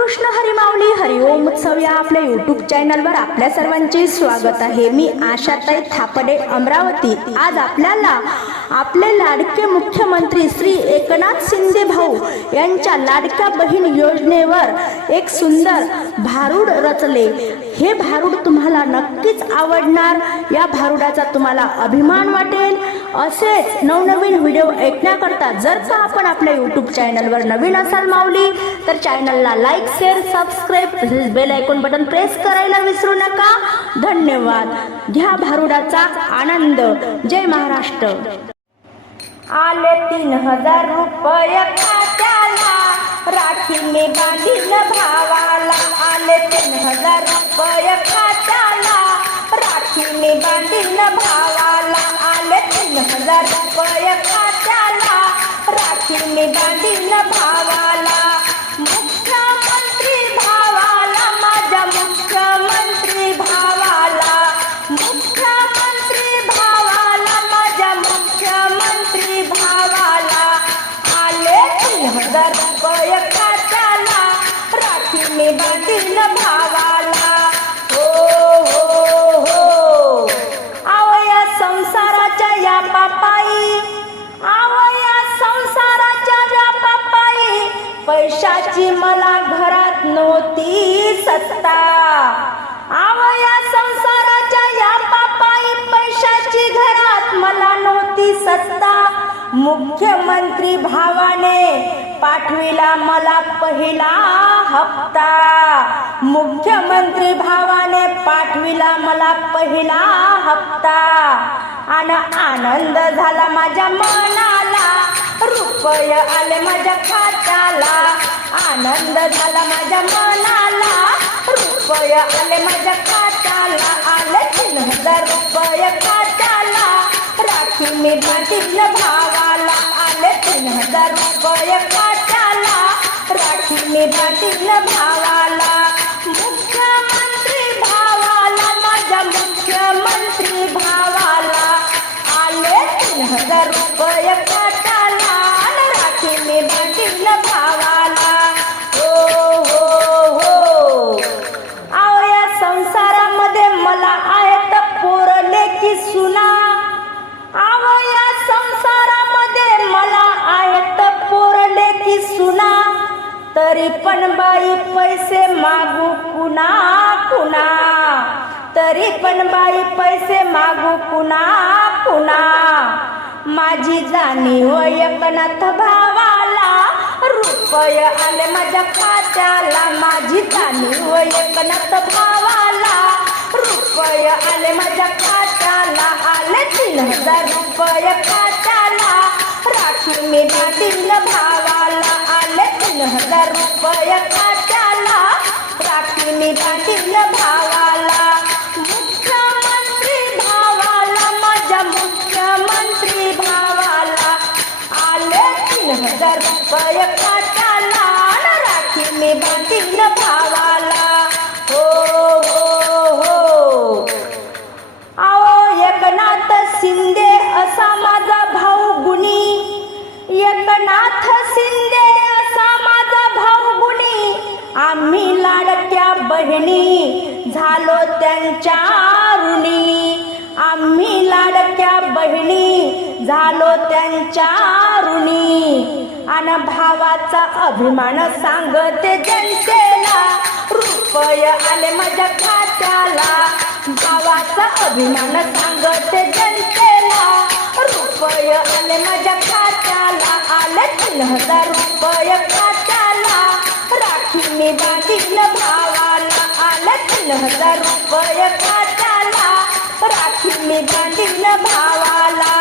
कृष्ण हरी माऊली हरिओम उत्सव या आपल्या युट्यूब चॅनलवर आपल्या सर्वांचे स्वागत आहे. मी आशाताई थापडे अमरावती. आज आपल्याला आपले लाडके मुख्यमंत्री श्री एकनाथ शिंदे भाऊ यांच्या लाडक्या बहीण योजनेवर एक सुंदर भारूड रचले. हे भारूड तुम्हाला नक्कीच आवडणार. या भारुडाचा तुम्हाला अभिमान वाटेल. असेच नवनवीन व्हिडिओ ऐकण्याकरता जर का आपण आपल्या युट्यूब चॅनलवर नवीन असाल माऊली तर चॅनलला लाईक शेअर सबस्क्राईब तसेच बेल ऐकून बटन प्रेस करायला विसरू नका. धन्यवाद. घ्या भारुडाचा आनंद. जय महाराष्ट्र. आले तीन हजार रुपये खात्याला. राखीने बांधील भावाला. आले तीन हजार भावाला आले तीन हजार रुपये खात्याला. राखीने बांधील भावाला. मुख्यमंत्री भावाला माझ्या मुख्यमंत्री भावाला. मुख्यमंत्री भावाला माझ्या मुख्यमंत्री भावाला. आले तीन हजार रुपये खात्याला. राखीने बांधील भावा ज्याची मला घरात नव्हती सत्ता. आवया संसाराच्या या पापाई पैशाची घरात मला नव्हती सत्ता. मुख्यमंत्री भावाने पाठविला मला पहिला हप्ता. मुख्यमंत्री भावाने पाठविला मला पहिला हप्ता. आणि आनंद झाला माझ्या मनाला. रुपये आले माझ्या खात्याला. आनंद झाला माझ्या मनाला. रुपये आले माझ्या खात्याला. आले तीन हजार रुपये खात्याला. राखी मी बांधील भावाला. आले तीन हजार रुपये खात्याला. राखी मी बांधील भावाला. तरी पण बाई पैसे मागू कुणा कुणा? तरी पण बाई पैसे मागू कुणा कुणा? माझी जाणीव एकनाथ भावाला रुपये आले माझ्या खात्याला. माझी जाणीव एकनाथ भावाला रुपये आले माझ्या खात्याला. आले तीन हजार रुपये खात्याला. राखी मी बांधील भावाला. हजार रुपये खात्याला राखी मी भावाला. मुख्यमंत्री भावाला माझ्या मुख्यमंत्री भावाला. आले तीन हजार रुपये खात्याला आणि राखी मी भावाला. बहिणी झालो त्यांच्या ऋणी. आम्ही लाडक्या बहिणी झालो त्यांच्या ऋणी. आणि भावाचा अभिमान सांगते जनतेला रुपय आले माझ्या खात्याला. भावाचा अभिमान सांगते जनतेला रुपय आले माझ्या खात्याला. आले तीन हजार रुपये खात्याला. राखी मी बांधील भावा तीन हजार रुपये खात्याला राखी मी बांधील भावाला.